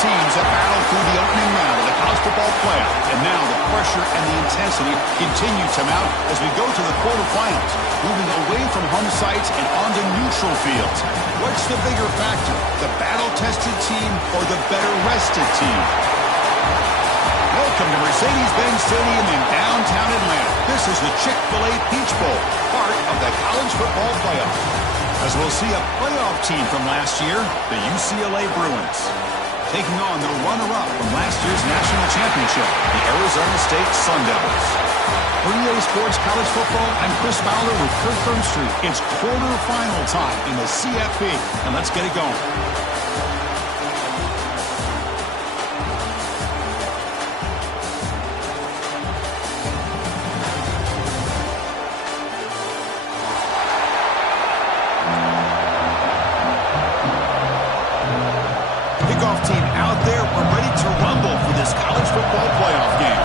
teams that battle through the opening round of the college football playoff. And now the pressure and the intensity continue to mount as we go to the quarterfinals, moving away from home sites and onto neutral fields. What's the bigger factor, the battle-tested team or the better-rested team? Welcome to Mercedes-Benz Stadium in downtown Atlanta. This is the Chick-fil-A Peach Bowl, part of the college football playoff. As we'll see a playoff team from last year, the UCLA Bruins, taking on the runner-up from last year's national championship, the Arizona State Sun Devils. For EA Sports College Football, I'm Chris Fowler with Kirk Burnstreet. It's quarterfinal time in the CFP, and let's get it going. Kickoff team out there. We're ready to rumble for this college football playoff game.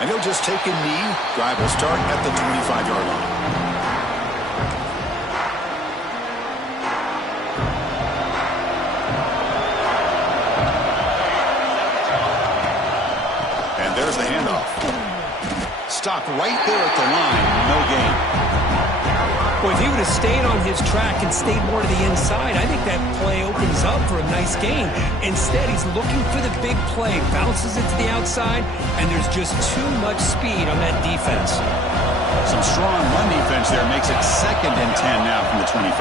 And he'll just take a knee. Drive will start at the 25-yard line. And there's the handoff. Stopped right there at the line. No gain. Well, if he would have stayed on his track and stayed more to the inside, I think that play opens up for a nice gain. Instead, he's looking for the big play, bounces it to the outside, and there's just too much speed on that defense. Some strong run defense there makes it 2nd and 10 now from the 25.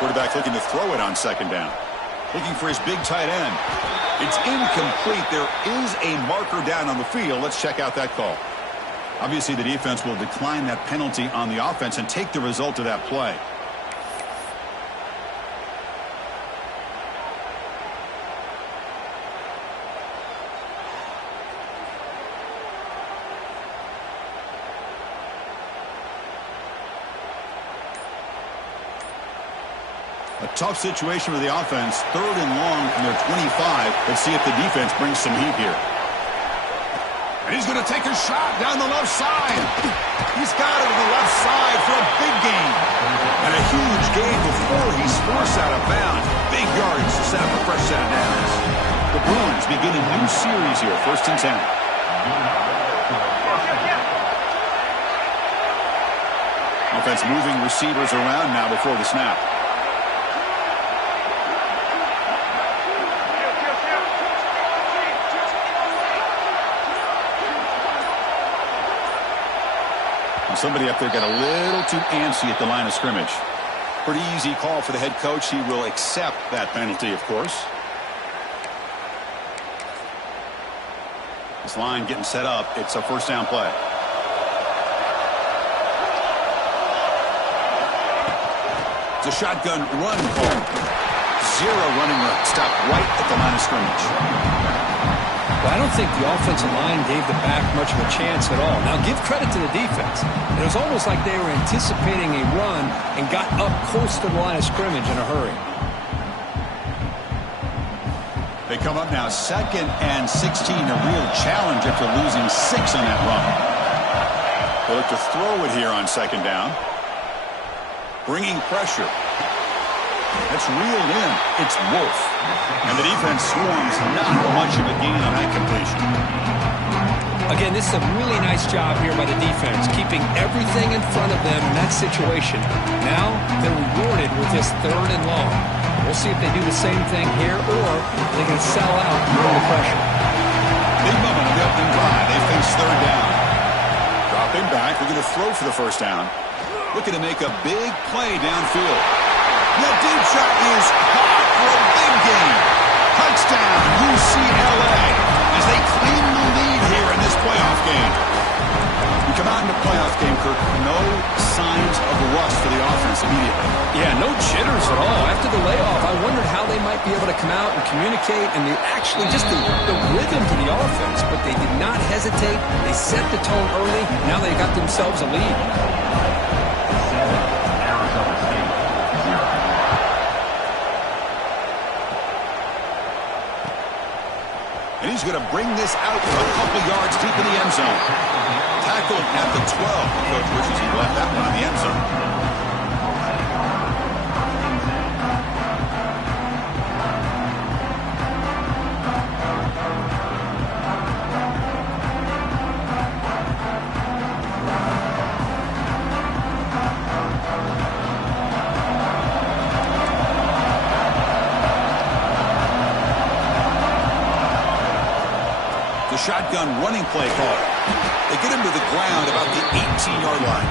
Quarterback looking to throw it on 2nd down. Looking for his big tight end. It's incomplete. There is a marker down on the field. Let's check out that call. Obviously, the defense will decline that penalty on the offense and take the result of that play. A tough situation for the offense. 3rd and long from their 25. Let's see if the defense brings some heat here. And he's going to take a shot down the left side. He's got it on the left side for a big gain. And a huge gain before he's forced out of bounds. Big yardage to set up a fresh set of downs. The Bruins begin a new series here, 1st and 10. Offense moving receivers around now before the snap. Somebody up there got a little too antsy at the line of scrimmage. Pretty easy call for the head coach. He will accept that penalty, of course. This line getting set up. It's a 1st down play. It's a shotgun run call. 0 running room. Stop right at the line of scrimmage. Well, I don't think the offensive line gave the back much of a chance at all. Now, give credit to the defense. It was almost like they were anticipating a run and got up close to the line of scrimmage in a hurry. They come up now 2nd and 16, a real challenge after losing 6 on that run. They look to throw it here on 2nd down. Bringing pressure. That's reeled in. It's Wolf. And the defense swarms not much of a gain on that completion. Again, this is a really nice job here by the defense, keeping everything in front of them in that situation. Now they're rewarded with this 3rd and long. We'll see if they do the same thing here or they can sell out during the pressure. Big moment on the opening drive. They face 3rd down. Dropping back. We're going to throw for the 1st down. Looking to make a big play downfield. The deep shot is caught for a big gain. Touchdown, UCLA, as they claim the lead here in this playoff game. We come out in the playoff game, Kirk, no signs of rust for the offense immediately. Yeah, no jitters at all. After the layoff, I wondered how they might be able to come out and communicate, and actually just the rhythm to the offense, but they did not hesitate. They set the tone early. Now they got themselves a lead. And he's going to bring this out a couple yards deep in the end zone. Tackled at the 12. Coach wishes he left that one in the end zone. The shotgun running play call. They get him to the ground about the 18-yard line.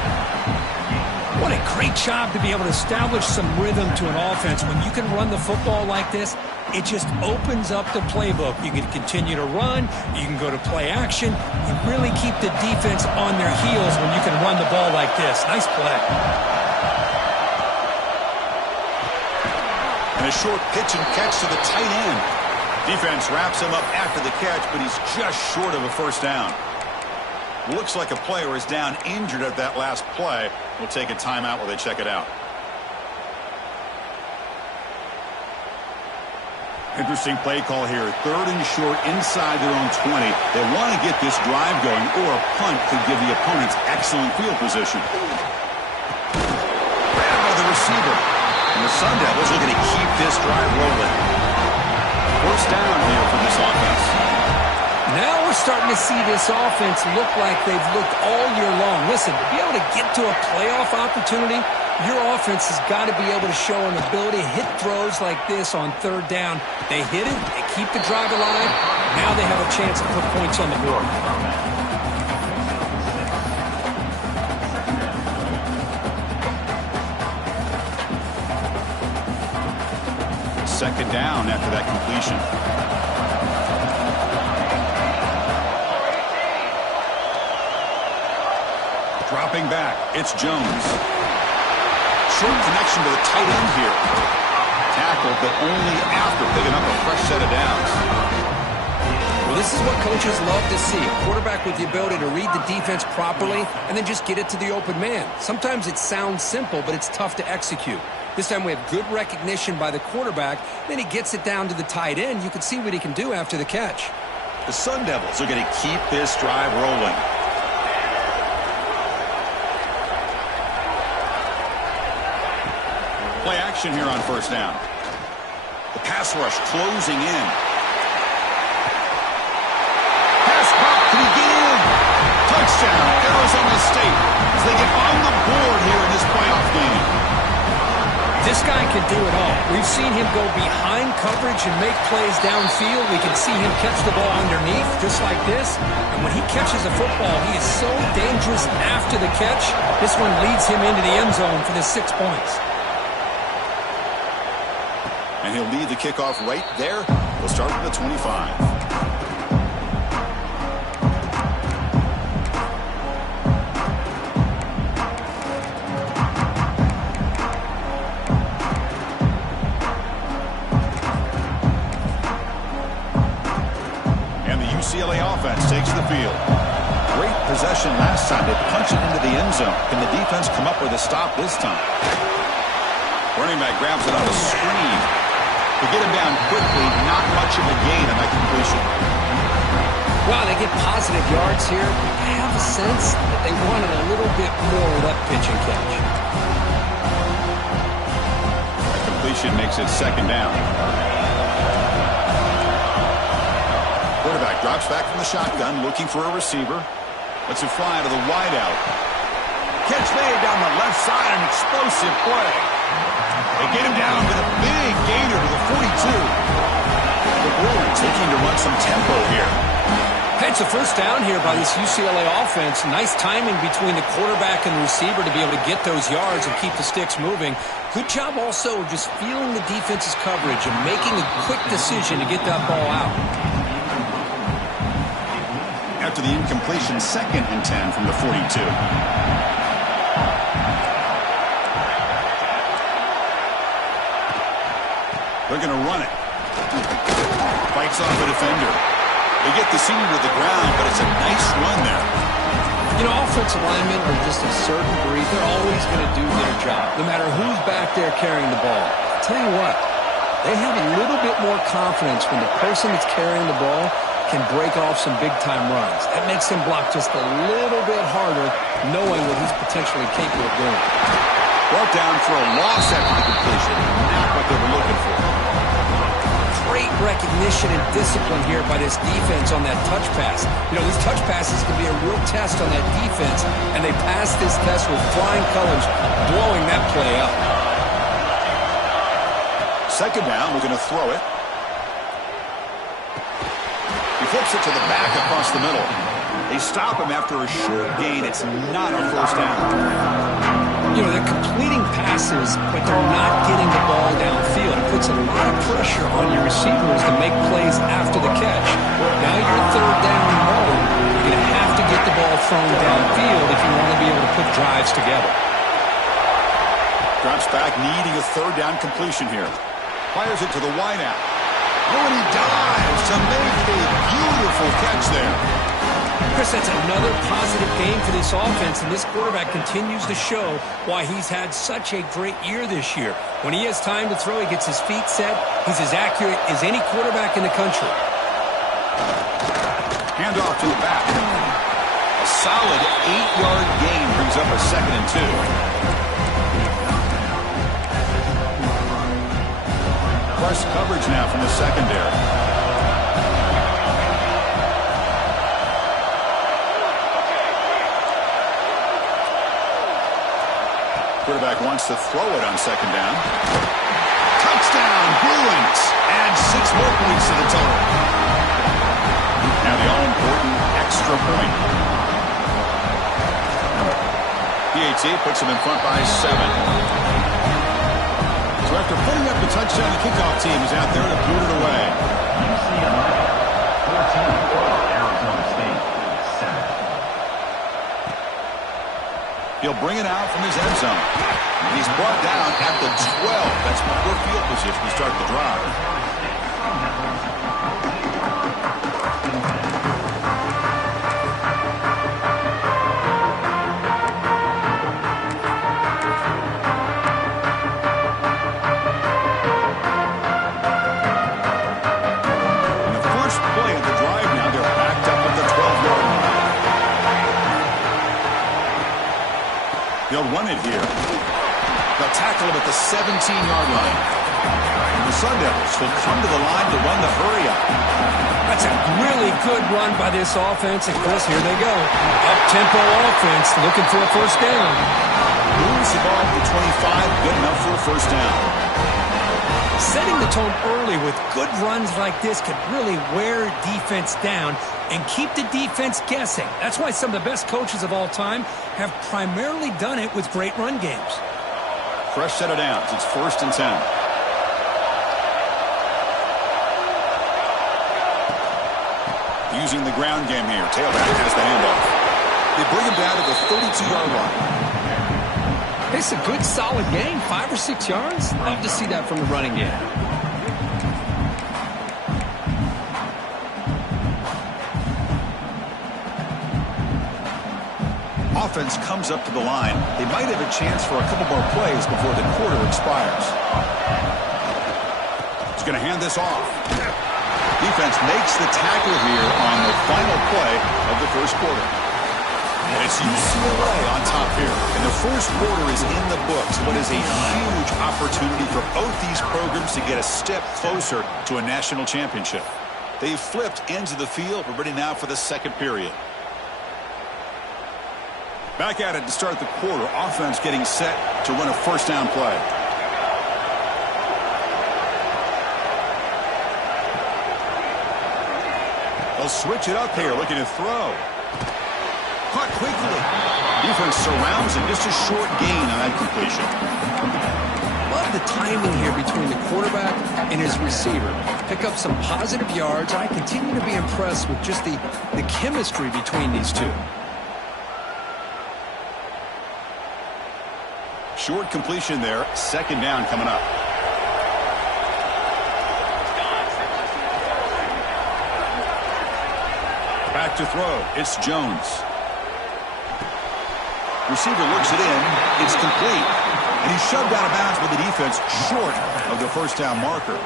What a great job to be able to establish some rhythm to an offense. When you can run the football like this, it just opens up the playbook. You can continue to run. You can go to play action. You really keep the defense on their heels when you can run the ball like this. Nice play. And a short pitch and catch to the tight end. Defense wraps him up after the catch, but he's just short of a first down. Looks like a player is down injured at that last play. We'll take a timeout while they check it out. Interesting play call here. 3rd and short inside their own 20. They want to get this drive going, or a punt could give the opponents excellent field position. Grabbed by the receiver. And the Sun Devils are going to keep this drive rolling. First down here for this offense. Now we're starting to see this offense look like they've looked all year long. Listen, to be able to get to a playoff opportunity, your offense has got to be able to show an ability to hit throws like this on 3rd down. They hit it, they keep the drive alive. Now they have a chance to put points on the board. Second down after that completion. Dropping back, it's Jones. Short connection to the tight end here. Tackled, but only after picking up a fresh set of downs. Well, this is what coaches love to see. A quarterback with the ability to read the defense properly and then just get it to the open man. Sometimes it sounds simple, but it's tough to execute. This time we have good recognition by the quarterback. Then he gets it down to the tight end. You can see what he can do after the catch. The Sun Devils are going to keep this drive rolling. Play action here on first down. The pass rush closing in. Pass pop to begin. Touchdown, Arizona State, as they get on the board here in this playoff game. This guy can do it all. We've seen him go behind coverage and make plays downfield. We can see him catch the ball underneath, just like this. And when he catches a football, he is so dangerous after the catch. This one leads him into the end zone for the 6 points. And he'll lead the kickoff right there. We'll start with the 25. UCLA offense takes the field. Great possession last time. They punch it into the end zone. Can the defense come up with a stop this time? Running back grabs it on a screen. To get him down quickly, not much of a gain on that completion. Wow, they get positive yards here. I have a sense that they wanted a little bit more of that pitch and catch. That completion makes it second down. Quarterback drops back from the shotgun, looking for a receiver. Lets it fly to the wideout. Catch made down the left side, an explosive play. They get him down with a big gainer to the 42. The Bruins taking to run some tempo here. Hey, it's a first down here by this UCLA offense. Nice timing between the quarterback and the receiver to be able to get those yards and keep the sticks moving. Good job also just feeling the defense's coverage and making a quick decision to get that ball out. After the incompletion, 2nd and 10 from the 42. They're going to run it. Fights off a defender. They get the senior to the ground, but it's a nice run there. You know, offensive linemen are just a certain breed. They're always going to do their job, no matter who's back there carrying the ball. I'll tell you what, they have a little bit more confidence when the person that's carrying the ball can break off some big-time runs. That makes him block just a little bit harder, knowing what he's potentially capable of doing. Brought down for a loss after the completion. Not what they were looking for. Great recognition and discipline here by this defense on that touch pass. You know, these touch passes can be a real test on that defense, and they passed this test with flying colors, blowing that play up. Second down, we're going to throw it. He flips it to the back across the middle. They stop him after a short gain. It's not a first down. You know, they're completing passes, but they're not getting the ball downfield. It puts a lot of pressure on your receivers to make plays after the catch. Now you're third down and more. You're going to have to get the ball thrown downfield if you want to be able to put drives together. Drops back, needing a third down completion here. Fires it to the wideout. Oh, and he dives to make a beautiful catch there. Chris, that's another positive game for this offense, and this quarterback continues to show why he's had such a great year this year. When he has time to throw, he gets his feet set. He's as accurate as any quarterback in the country. Handoff to the back. A solid 8-yard gain brings up a 2nd and 2. Plus coverage now from the secondary. Quarterback wants to throw it on 2nd down. Touchdown, Bruins! Add 6 more points to the total. Now the all-important extra point. PAT puts him in front by 7. So after putting up the touchdown, the kickoff team is out there to boot it away. UCLA, 14, Arizona State, 7. He'll bring it out from his end zone. He's brought down at the 12. That's poor field position to start the drive. In the first play of the drive now, they're backed up at the 12-yard line. They'll run it here. They'll tackle him at the 17-yard line. The Sun Devils will come to the line to run the hurry-up. That's a really good run by this offense. Of course, here they go. Up-tempo offense looking for a first down. Moves the ball to the 25, good enough for a first down. Setting the tone early with good runs like this could really wear defense down and keep the defense guessing. That's why some of the best coaches of all time have primarily done it with great run games. Fresh set of downs. It's 1st and 10. Using the ground game here. Tailback has the handoff. They bring him down to the 32-yard line. It's a good, solid game. 5 or 6 yards. Love to see that from the running game. Offense comes up to the line. They might have a chance for a couple more plays before the quarter expires. He's going to hand this off. Defense makes the tackle here on the final play of the first quarter. And it's UCLA on top here. And the first quarter is in the books. What is a huge opportunity for both these programs to get a step closer to a national championship. They've flipped ends of the field. We're ready now for the second period. Back at it to start the quarter. Offense getting set to run a first down play. They'll switch it up here, looking to throw. Caught quickly. Defense surrounds him. Just a short gain on that completion. Love the timing here between the quarterback and his receiver. Pick up some positive yards. I continue to be impressed with just the chemistry between these two. Short completion there. 2nd down coming up. Back to throw. It's Jones. Receiver looks it in. It's complete. And he's shoved out of bounds with the defense short of the first down marker.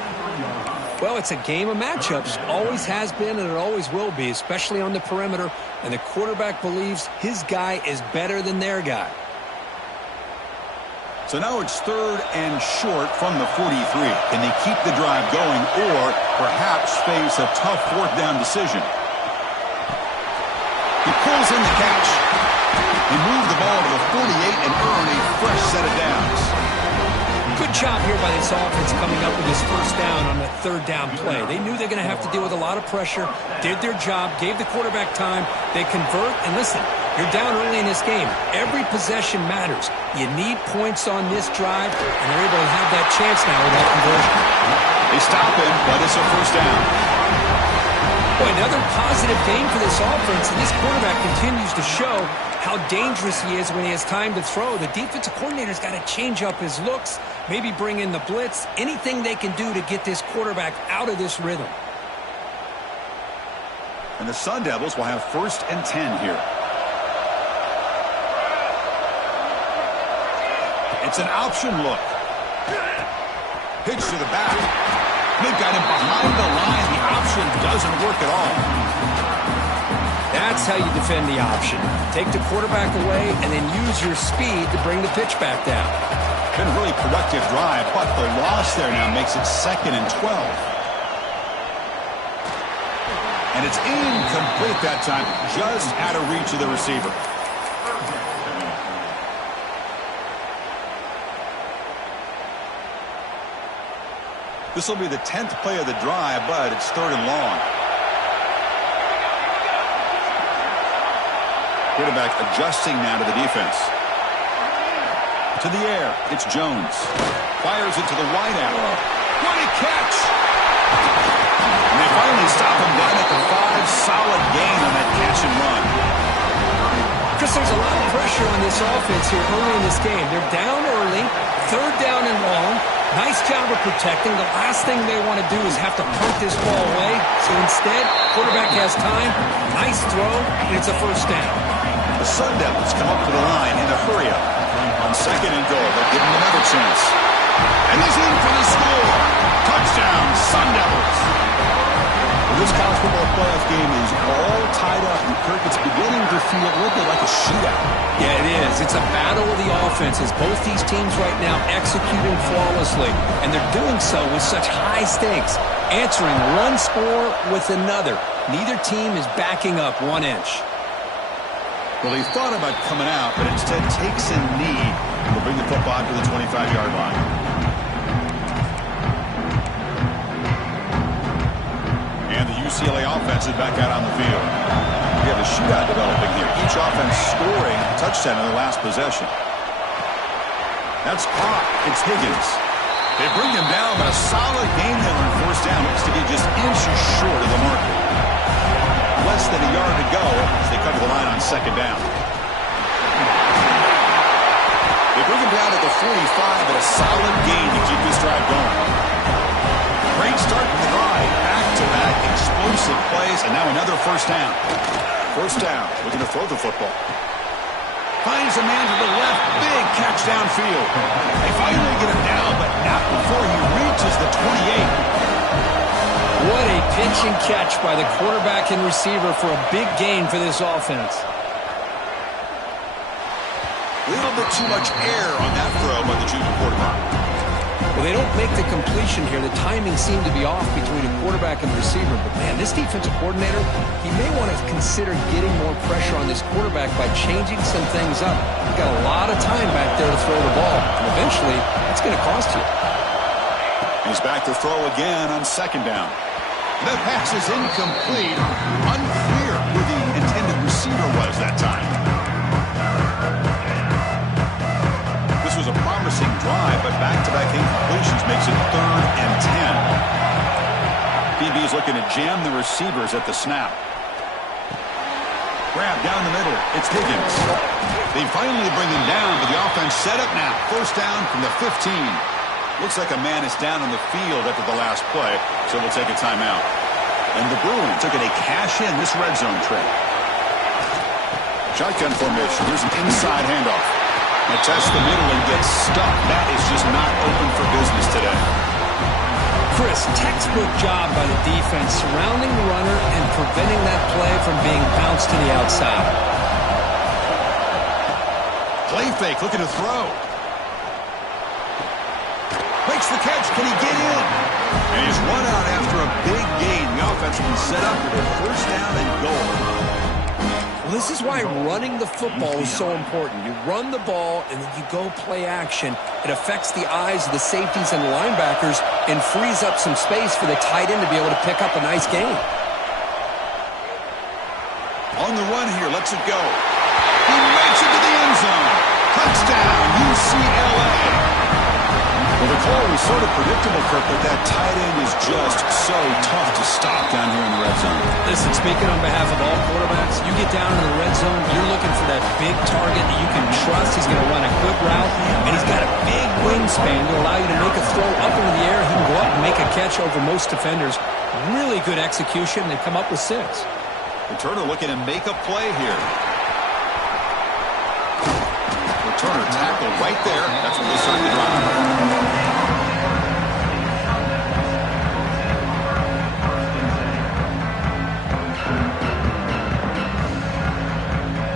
Well, it's a game of matchups. Always has been and it always will be, especially on the perimeter. And the quarterback believes his guy is better than their guy. So now it's 3rd and short from the 43. Can they keep the drive going or perhaps face a tough 4th down decision? He pulls in the catch. He moved the ball to the 48 and earned a fresh set of downs. Good job here by this offense coming up with this first down on the third down play. They knew they're going to have to deal with a lot of pressure, did their job, gave the quarterback time. They convert, and listen, you're down early in this game. Every possession matters. You need points on this drive, and they're able to have that chance now with that conversion. They stop him, but it's a first down. Boy, another positive game for this offense, and this quarterback continues to show how dangerous he is when he has time to throw. The defensive coordinator's got to change up his looks, maybe bring in the blitz, anything they can do to get this quarterback out of this rhythm. And the Sun Devils will have 1st and 10 here. It's an option look. Pitch to the back. They've got him behind the line. The option doesn't work at all. That's how you defend the option. Take the quarterback away and then use your speed to bring the pitch back down. Been a really productive drive, but the loss there now makes it 2nd and 12. And it's incomplete that time, just out of reach of the receiver. This will be the 10th play of the drive, but it's 3rd and long. Quarterback adjusting now to the defense. To the air, it's Jones. Fires it to the wideout. What a catch! And they finally stop him down at the 5. Solid gain on that catch and run. Chris, there's a lot of pressure on this offense here early in this game. They're down early, 3rd down and long. Nice job of protecting. The last thing they want to do is have to punt this ball away. So instead, quarterback has time. Nice throw, and it's a first down. The Sun Devils come up to the line in a hurry-up. On 2nd and goal, they'll give him another chance. And he's in for the score. Touchdown, Sun Devils. Well, this college football playoff game is all tied up. And Kirk, it's beginning to feel a little bit like a shootout. Yeah, it is. It's a battle of the offenses. Both these teams right now executing flawlessly, and they're doing so with such high stakes, answering one score with another. Neither team is backing up 1 inch. Well, he thought about coming out, but instead takes a knee to bring the football to the 25-yard line. And the UCLA offense is back out on the field. We have a shootout developing here. Each offense scoring a touchdown in their last possession. That's caught. It's Higgins. They bring him down, but a solid game there on 1st down. Looks to be just inches short of the marker. Less than a yard to go as they cover the line on 2nd down. They bring him down at the 45, but a solid gain to keep this drive going. Great start to the drive. Back-to-back explosive plays, and now another 1st down. 1st down, looking to throw the football. Finds a man to the left. Big catch downfield. They finally get him down, but not before he reaches the 28. What a pitch and catch by the quarterback and receiver for a big gain for this offense. A little bit too much air on that throw by the junior quarterback. Well, they don't make the completion here. The timing seemed to be off between a quarterback and receiver. But, man, this defensive coordinator, he may want to consider getting more pressure on this quarterback by changing some things up. He's got a lot of time back there to throw the ball. And eventually, it's going to cost you. He's back to throw again on 2nd down. That pass is incomplete. Unclear who the intended receiver was that time. This was a promising drive, but back-to-back incompletions makes it 3rd and 10. PB is looking to jam the receivers at the snap. Grab down the middle. It's Higgins. They finally bring him down, but the offense set up now. 1st down from the 15. Looks like a man is down on the field after the last play, so we'll take a timeout. And the Bruins looking to cash in this red zone trip. Shotgun formation. Here's an inside handoff. They test the middle and gets stuck. That is just not open for business today. Chris, textbook job by the defense surrounding the runner and preventing that play from being bounced to the outside. Play fake, looking to throw. Makes the catch. Can he get in? And he's run out after a big gain. The offense will be set up with a 1st down and goal. Well, this is why running the football is so important. You run the ball, and then you go play action. It affects the eyes of the safeties and the linebackers and frees up some space for the tight end to be able to pick up a nice gain. On the run here, lets it go. He makes it to the end zone. Touchdown, UCLA. Well, the call was sort of predictable, Kirk, but that tight end is just so tough to stop down here in the red zone. Listen, speaking on behalf of all quarterbacks, you get down in the red zone, you're looking for that big target that you can trust. He's going to run a good route, and he's got a big wingspan to allow you to make a throw up into the air. He can go up and make a catch over most defenders. Really good execution. They come up with 6. Returner looking to make a play here. Returner tackled right there. That's what they started to run.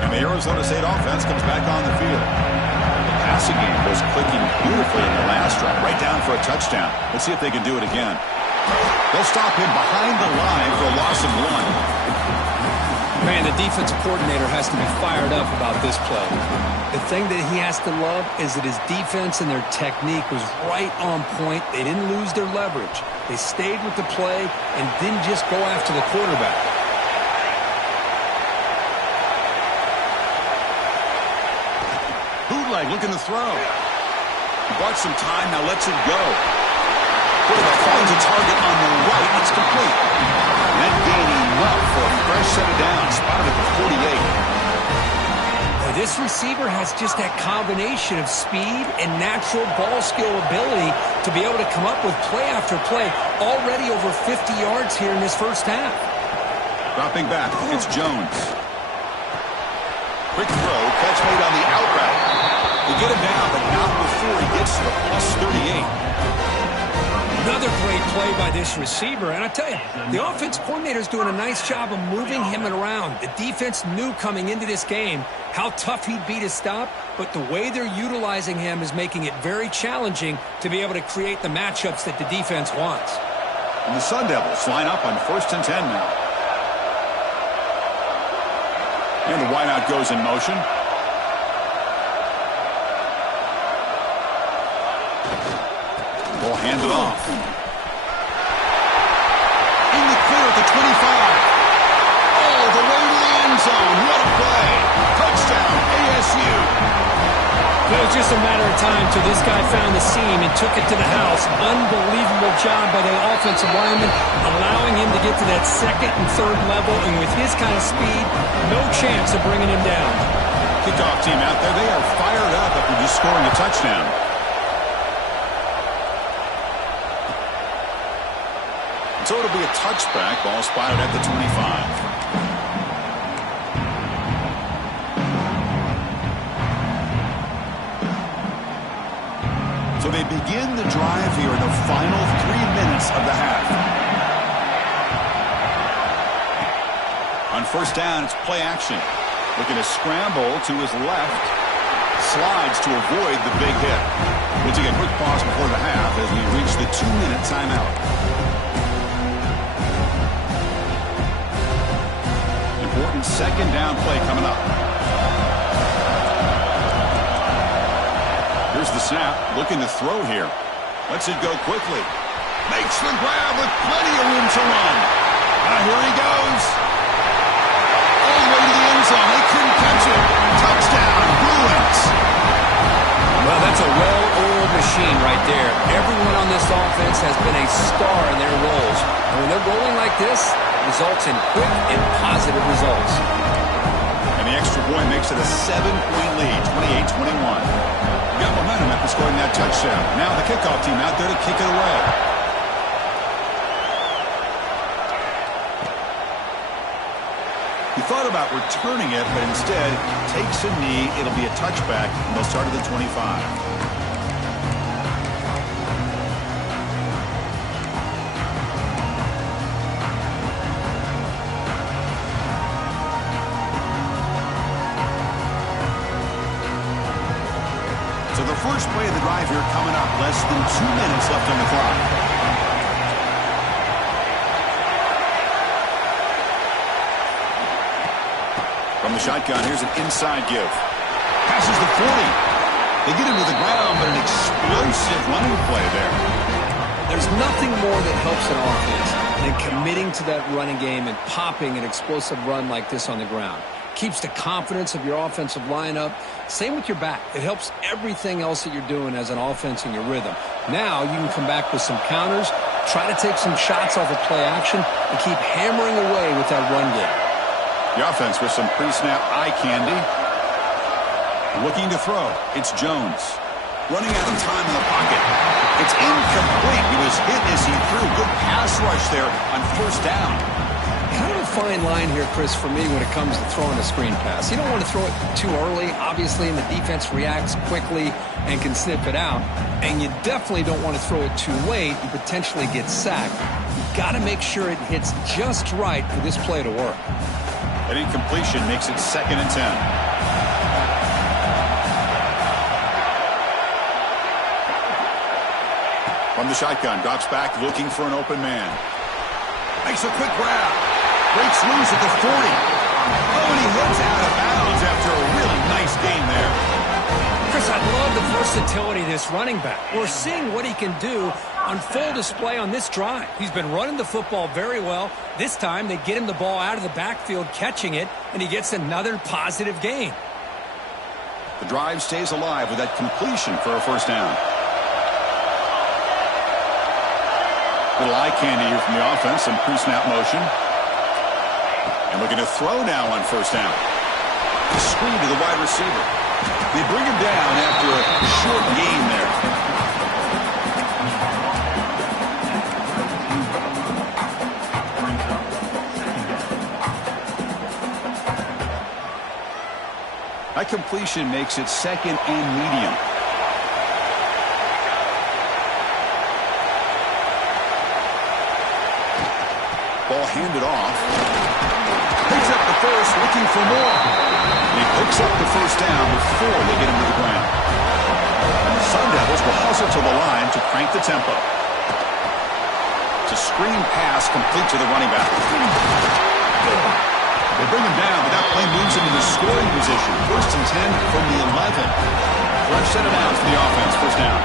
And the Arizona State offense comes back on the field. The passing game was clicking beautifully in the last drive, right down for a touchdown. Let's see if they can do it again. They'll stop him behind the line for a loss of 1. Man, the defensive coordinator has to be fired up about this play. The thing that he has to love is that his defense and their technique was right on point. They didn't lose their leverage. They stayed with the play and didn't just go after the quarterback. Bootleg looking to throw. He bought some time, now lets it go. Quarterback finds a target on the right. It's complete. Net gain enough for a fresh set of downs. Spotted at the 48. This receiver has just that combination of speed and natural ball skill ability to be able to come up with play after play. Already over 50 yards here in this first half. Dropping back, it's Jones. Quick throw, catch made on the out route. They get him down, but not before he gets to the plus 38. Another great play by this receiver. And I tell you, the offense coordinator is doing a nice job of moving him around. The defense knew coming into this game how tough he'd be to stop, but the way they're utilizing him is making it very challenging to be able to create the matchups that the defense wants. And the Sun Devils line up on 1st and 10 now. And the wideout goes in motion. Ball handed off. In the clear at the 25. All the way to the end zone. What a play. Touchdown, ASU. It was just a matter of time till this guy found the seam and took it to the house. Unbelievable job by the offensive lineman, allowing him to get to that 2nd and 3rd level, and with his kind of speed, no chance of bringing him down. Kickoff team out there, they are fired up after just scoring a touchdown. So it'll be a touchback. Ball spotted at the 25. So they begin the drive here in the final 3 minutes of the half. On 1st down, it's play action. Looking to scramble to his left. Slides to avoid the big hit. We'll take a quick pause before the half as we reach the 2-minute timeout. Important 2nd down play coming up. Here's the snap, looking to throw here. Lets it go quickly. Makes the grab with plenty of room to run. Here he goes. All the way to the end zone. They couldn't catch it. Touchdown, Bruins. Well, that's a well-oiled machine right there. Everyone on this offense has been a star in their roles. And when they're rolling like this, results in quick and positive results. And the extra point makes it a 7-point lead, 28-21. Got momentum after scoring that touchdown. Now the kickoff team out there to kick it away. He thought about returning it, but instead takes a knee. It'll be a touchback, and they'll start at the 25. So the first play of the drive here coming up. Less than 2 minutes left on the clock. From From the shotgun, here's an inside give. Passes the 40. They get him to the ground, but an explosive running play there. There's nothing more that helps an offense than committing to that running game and popping an explosive run like this on the ground. Keeps the confidence of your offensive lineup. Same with your back. It helps everything else that you're doing as an offense in your rhythm. Now you can come back with some counters, try to take some shots off of play action, and keep hammering away with that run game. The offense with some pre-snap eye candy. Looking to throw. It's Jones. Running out of time in the pocket. It's incomplete. He was hit as he threw. Good pass rush there on first down. Kind of a fine line here, Chris, for me when it comes to throwing a screen pass. You don't want to throw it too early, obviously, and the defense reacts quickly and can snip it out. And you definitely don't want to throw it too late and potentially get sacked. You've got to make sure it hits just right for this play to work. An incompletion makes it 2nd and 10. From the shotgun, drops back, looking for an open man. Makes a quick grab. Breaks loose at the 40. Oh, and he heads out of bounds after a really nice game there. Chris, I love the versatility of this running back. We're seeing what he can do on full display on this drive. He's been running the football very well. This time, they get him the ball out of the backfield, catching it, and he gets another positive gain. The drive stays alive with that completion for a first down. Little eye candy here from the offense, some pre-snap motion. And looking to throw now on first down. The screen to the wide receiver. They bring him down after a short gain there. That completion makes it 2nd and medium. Ball handed off. Picks up the first, looking for more. And he picks up the first down before they get him to the ground. And the Sun Devils will hustle to the line to crank the tempo. It's a screen pass complete to the running back. They bring him down, but that play moves him into scoring position. 1st and 10 from the 11. Fresh set of downs for the offense. First down.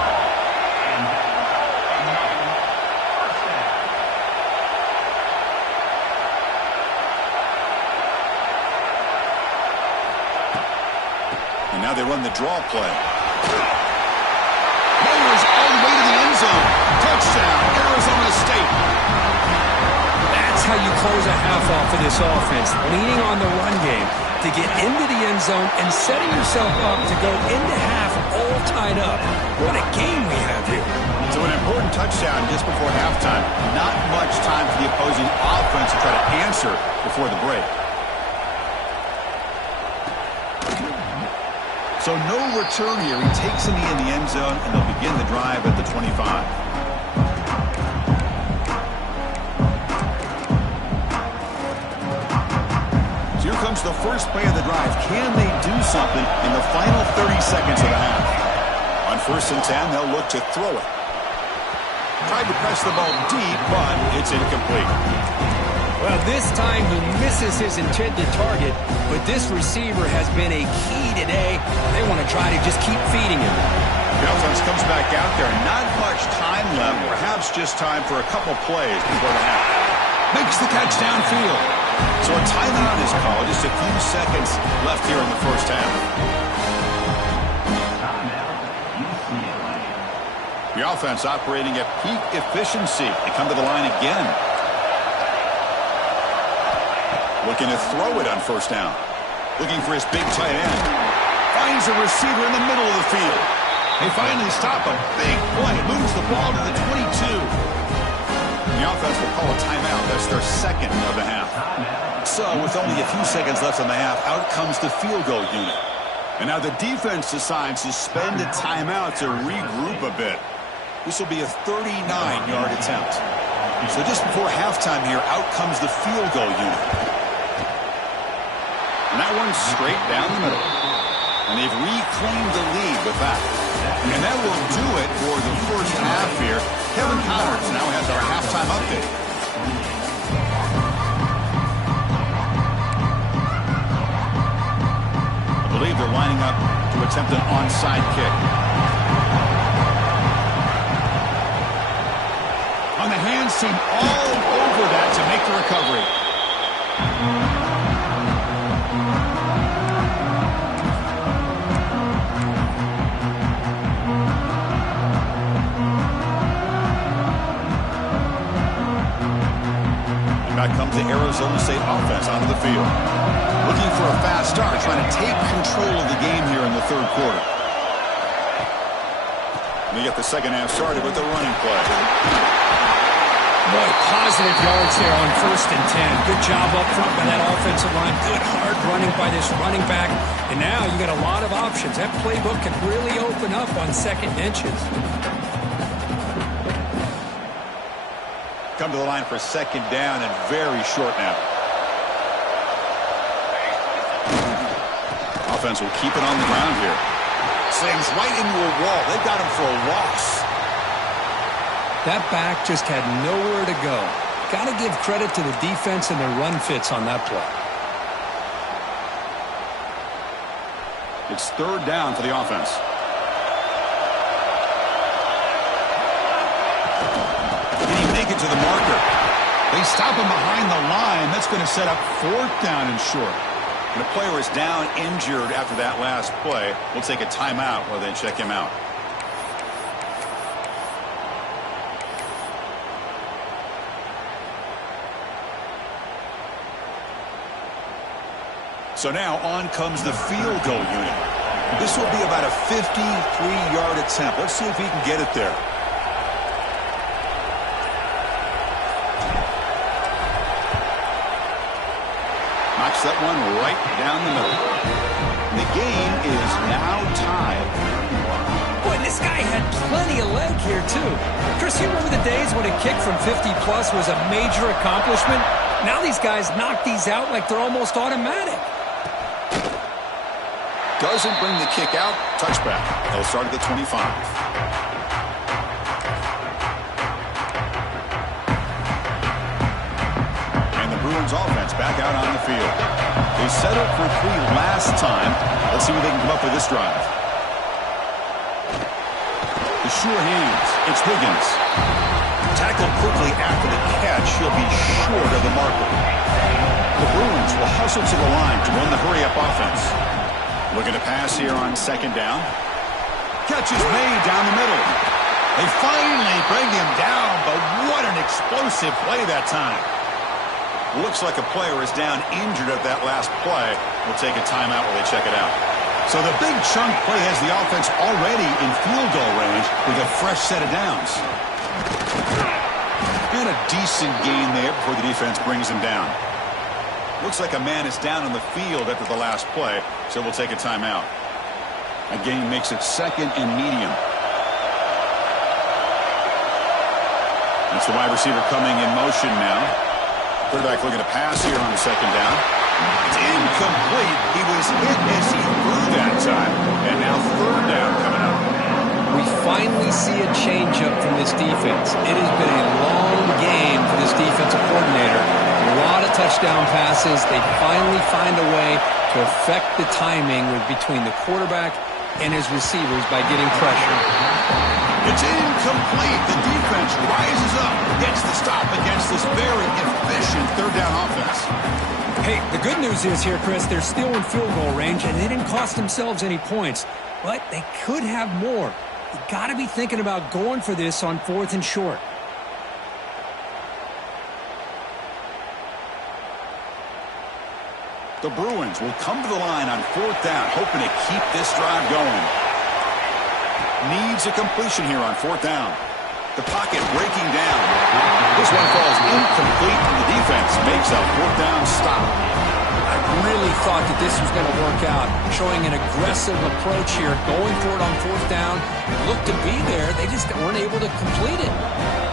And now they run the draw play. Meyers all the way to the end zone. Touchdown, Arizona State. That's how you close a half off of this offense, leaning on the run game to get into the end zone and setting yourself up to go into half all tied up. What a game we have here. So an important touchdown just before halftime. Not much time for the opposing offense to try to answer before the break. So no return here. He takes a knee in the end zone, and they'll begin the drive at the 25. So here comes the first play of the drive. Can they do something in the final 30 seconds of the half? On 1st and 10, they'll look to throw it. Tried to press the ball deep, but it's incomplete. Well, this time he misses his intended target, but this receiver has been a key today. They want to try to just keep feeding him. The offense comes back out there. Not much time left. Perhaps just time for a couple plays before the half. Makes the catch downfield. So a timeout is called. Just a few seconds left here in the first half. The offense operating at peak efficiency. They come to the line again. Looking to throw it on first down. Looking for his big tight end. Finds a receiver in the middle of the field. They finally stop a big play. Moves the ball to the 22. The offense will call a timeout. That's their 2nd of the half. So with only a few seconds left in the half, out comes the field goal unit. And now the defense decides to spend a timeout to regroup a bit. This will be a 39-yard attempt. So just before halftime here, out comes the field goal unit. And that one's straight down the middle. And they've reclaimed the lead with that. And that will do it for the first half here. Kevin Connors now has our halftime update. lining up to attempt an onside kick. On the hands team, all over that to make the recovery. And back comes the Arizona State offense onto the field. Looking for a fast start, trying to take control of the game here in the third quarter. They get the second half started with the running play. Boy, positive yards there on 1st and 10. Good job up front by that offensive line. Good hard running by this running back. And now you got a lot of options. That playbook can really open up on second inches. Come to the line for second down and very short now. Offense will keep it on the ground here. Slams right into a wall. They've got him for a loss. That back just had nowhere to go. Got to give credit to the defense and their run fits on that play. It's third down for the offense. Can he make it to the marker? They stop him behind the line. That's going to set up fourth down and short. And the player is down injured after that last play. We'll take a timeout while they check him out. So now on comes the field goal unit. This will be about a 53-yard attempt. Let's see if he can get it there. Knocks that one right down the middle. The game is now tied. Boy, this guy had plenty of leg here, too. Chris, you remember the days when a kick from 50-plus was a major accomplishment? Now these guys knock these out like they're almost automatic. Doesn't bring the kick out. Touchback. They'll start at the 25. And the Bruins offense back out on the field. They settled for 3 last time. Let's see what they can come up with this drive. The sure hands. It's Wiggins. Tackled quickly after the catch. He'll be short of the marker. The Bruins will hustle to the line to run the hurry-up offense. Looking to pass here on second down. Catch is made down the middle. They finally bring him down, but what an explosive play that time. Looks like a player is down injured at that last play. We'll take a timeout while they check it out. So the big chunk play has the offense already in field goal range with a fresh set of downs. And a decent gain there before the defense brings him down. Looks like a man is down on the field after the last play, so we'll take a timeout. A gain makes it second and medium. That's the wide receiver coming in motion now. Quarterback looking to pass here on second down. It's incomplete. He was hit as he threw that time. And now third down coming up. We finally see a change-up from this defense. It has been a long game for this defensive coordinator. A lot of touchdown passes. They finally find a way to affect the timing between the quarterback and his receivers by getting pressure. It's incomplete. The defense rises up, gets the stop against this very efficient third down offense. Hey, the good news is here, Chris, they're still in field goal range, and they didn't cost themselves any points. But they could have more. You got to be thinking about going for this on 4th and short. The Bruins will come to the line on 4th down, hoping to keep this drive going. Needs a completion here on 4th down. The pocket breaking down. This one falls incomplete, and the defense makes a 4th down stop. I really thought that this was going to work out, showing an aggressive approach here, going for it on 4th down. It looked to be there. They just weren't able to complete it.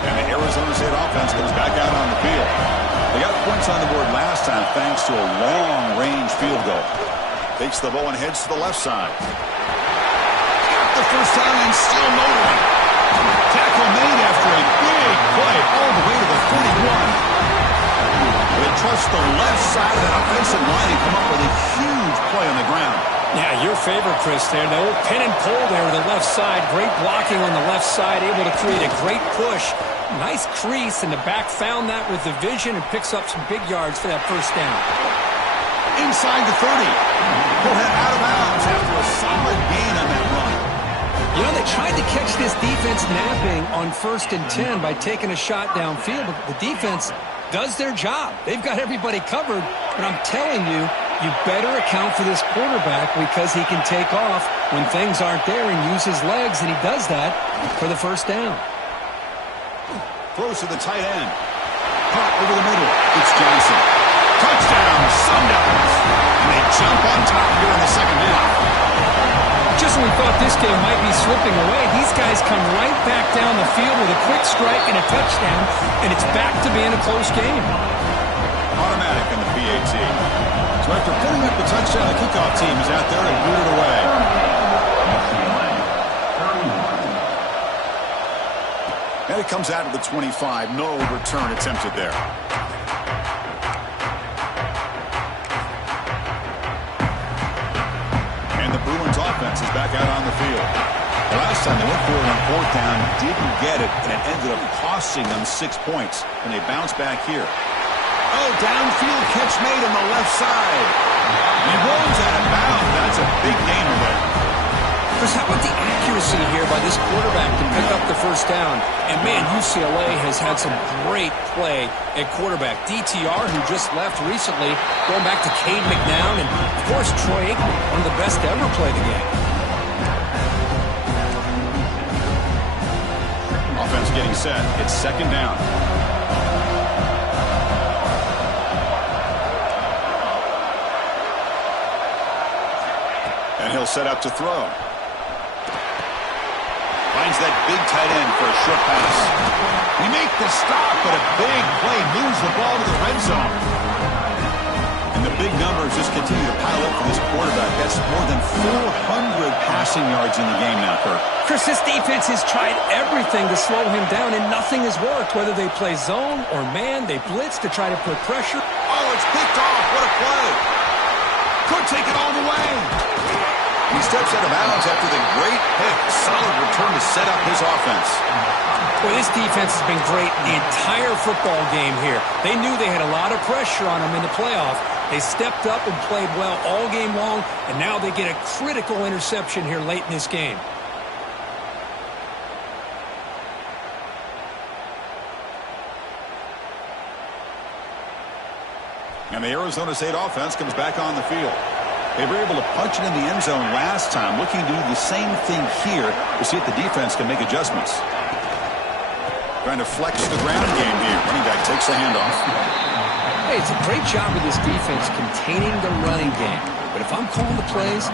And the Arizona State offense comes back out on the field. They got points on the board last time thanks to a long-range field goal. Takes the ball and heads to the left side. Got the first down and still motoring. Tackle made after a big play all the way to the 41. They trust the left side of that offensive line and come up with a huge play on the ground. Yeah, your favorite, Chris, there. The old pin and pull there to the left side. Great blocking on the left side, able to create a great push. Nice crease, and the back found that with the vision and picks up some big yards for that first down. Inside the 30. He'll head out of bounds after a solid gain on that run. You know, they tried to catch this defense napping on 1st and 10 by taking a shot downfield, but the defense does their job. They've got everybody covered, but I'm telling you, you better account for this quarterback because he can take off when things aren't there and use his legs, and he does that for the first down. Throws to the tight end. Caught over the middle. It's Johnson. Touchdown, Sundowns. And they jump on top here in the second half. Just when we thought this game might be slipping away, these guys come right back down the field with a quick strike and a touchdown, and it's back to being a close game. Automatic in the PAT. So after putting up the touchdown, the kickoff team is out there to boot it away. And it comes out of the 25. No return attempted there. And the Bruins offense is back out on the field. Last time they went for it on 4th down, didn't get it, and it ended up costing them 6 points. And they bounce back here. Oh, downfield catch made on the left side. He rolls out of bounds. That's a big gainer there. Chris, how about the accuracy here by this quarterback to pick up the first down? And, man, UCLA has had some great play at quarterback. DTR, who just left recently, going back to Cade McNown, and, of course, Troy Aikman, one of the best to ever play the game. Offense getting set. It's 2nd down. And he'll set up to throw. Finds that big tight end for a short pass. We make the stop, but a big play moves the ball to the red zone. And the big numbers just continue to pile up for this quarterback. That's more than 400 passing yards in the game now, Kirk. Chris, this defense has tried everything to slow him down, and nothing has worked. Whether they play zone or man, they blitz to try to put pressure. Oh, it's picked off. What a play. Could take it all the way. He steps out of bounds after the great pick. Solid return to set up his offense. Boy, this defense has been great the entire football game here. They knew they had a lot of pressure on them in the playoff. They stepped up and played well all game long, and now they get a critical interception here late in this game. And the Arizona State offense comes back on the field. They were able to punch it in the end zone last time, looking to do the same thing here to see if the defense can make adjustments. Trying to flex the ground game here. Running back takes the handoff. Hey, it's a great job of this defense containing the running game. But if I'm calling the plays,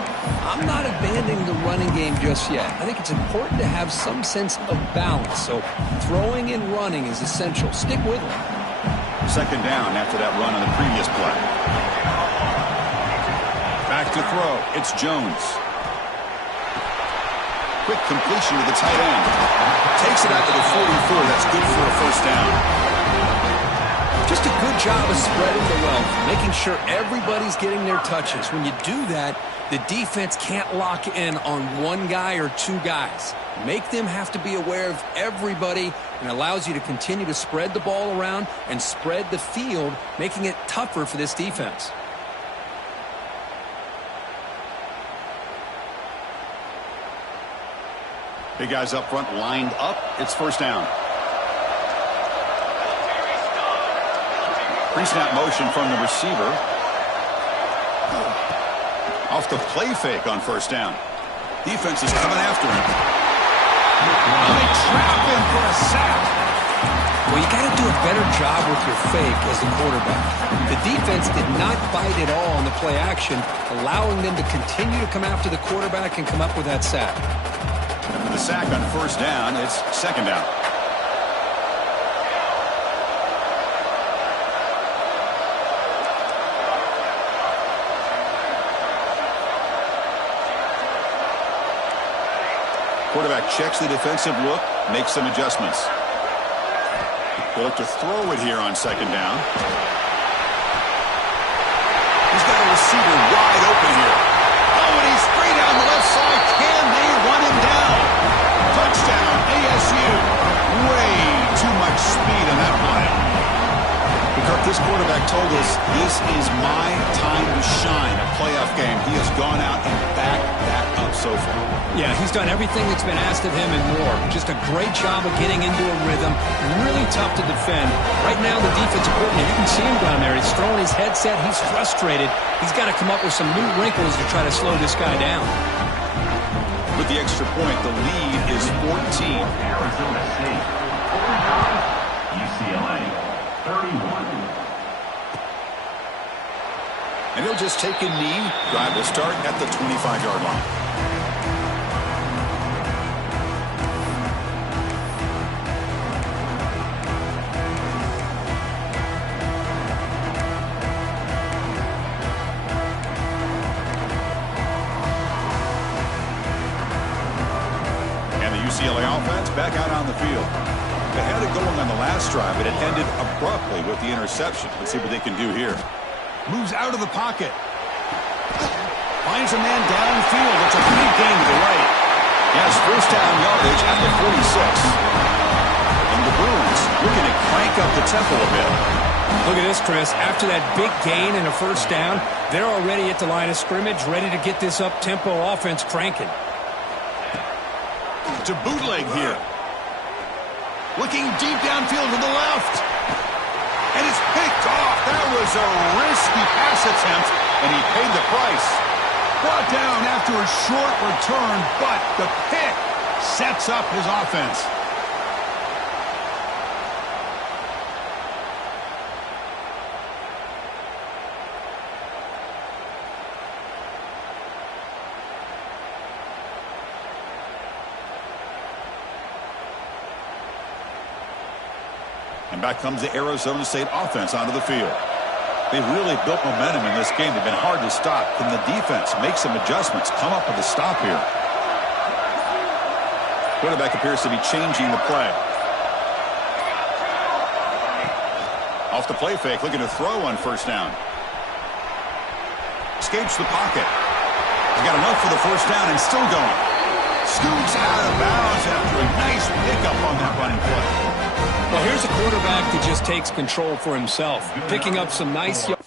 I'm not abandoning the running game just yet. I think it's important to have some sense of balance. So throwing and running is essential. Stick with it. 2nd down after that run on the previous play. Back to throw. It's Jones. Quick completion to the tight end. Takes it out to the 44. That's good for a first down. Just a good job of spreading the wealth, making sure everybody's getting their touches. When you do that, the defense can't lock in on one guy or two guys. Make them have to be aware of everybody, and allows you to continue to spread the ball around and spread the field, making it tougher for this defense. Big guys up front lined up. It's first down. Pre-snap motion from the receiver. Off the play fake on first down. Defense is coming after him. They trap him for a sack. Well, you got to do a better job with your fake as the quarterback. The defense did not bite at all on the play action, allowing them to continue to come after the quarterback and come up with that sack. And with the sack on first down, it's 2nd down. Quarterback checks the defensive look, makes some adjustments. They'll look to throw it here on 2nd down. He's got a receiver wide open here. Oh, and he This quarterback told us this is my time to shine, a playoff game. He has gone out and backed that up so far. Yeah, he's done everything that's been asked of him and more. Just a great job of getting into a rhythm. Really tough to defend. Right now, the defensive coordinator, you can see him down there. He's throwing his headset. He's frustrated. He's got to come up with some new wrinkles to try to slow this guy down. With the extra point, the lead is 14. Arizona State, 45. UCLA, 31. And he'll just take a knee. Drive will start at the 25-yard line. And the UCLA offense back out on the field. They had it going on the last drive, but it ended abruptly with the interception. Let's see what they can do here. Moves out of the pocket. Finds a man downfield. It's a big gain to the right. Yes, first down yardage at the 46. And the Bruins looking to crank up the tempo a bit. Look at this, Chris. After that big gain and a first down, they're already at the line of scrimmage, ready to get this up-tempo offense cranking. To bootleg here. Looking deep downfield to the left. And it's picked off. That was a risky pass attempt, and he paid the price. Brought down after a short return, but the pick sets up his offense. And back comes the Arizona State offense onto the field. They've really built momentum in this game. They've been hard to stop. Can the defense make some adjustments, come up with a stop here? Quarterback appears to be changing the play. Off the play fake, looking to throw on first down. Escapes the pocket. He's got enough for the first down and still going. Scoots out of bounds after a nice pickup on that running play. Well, here's a quarterback that just takes control for himself, picking up some nice yards.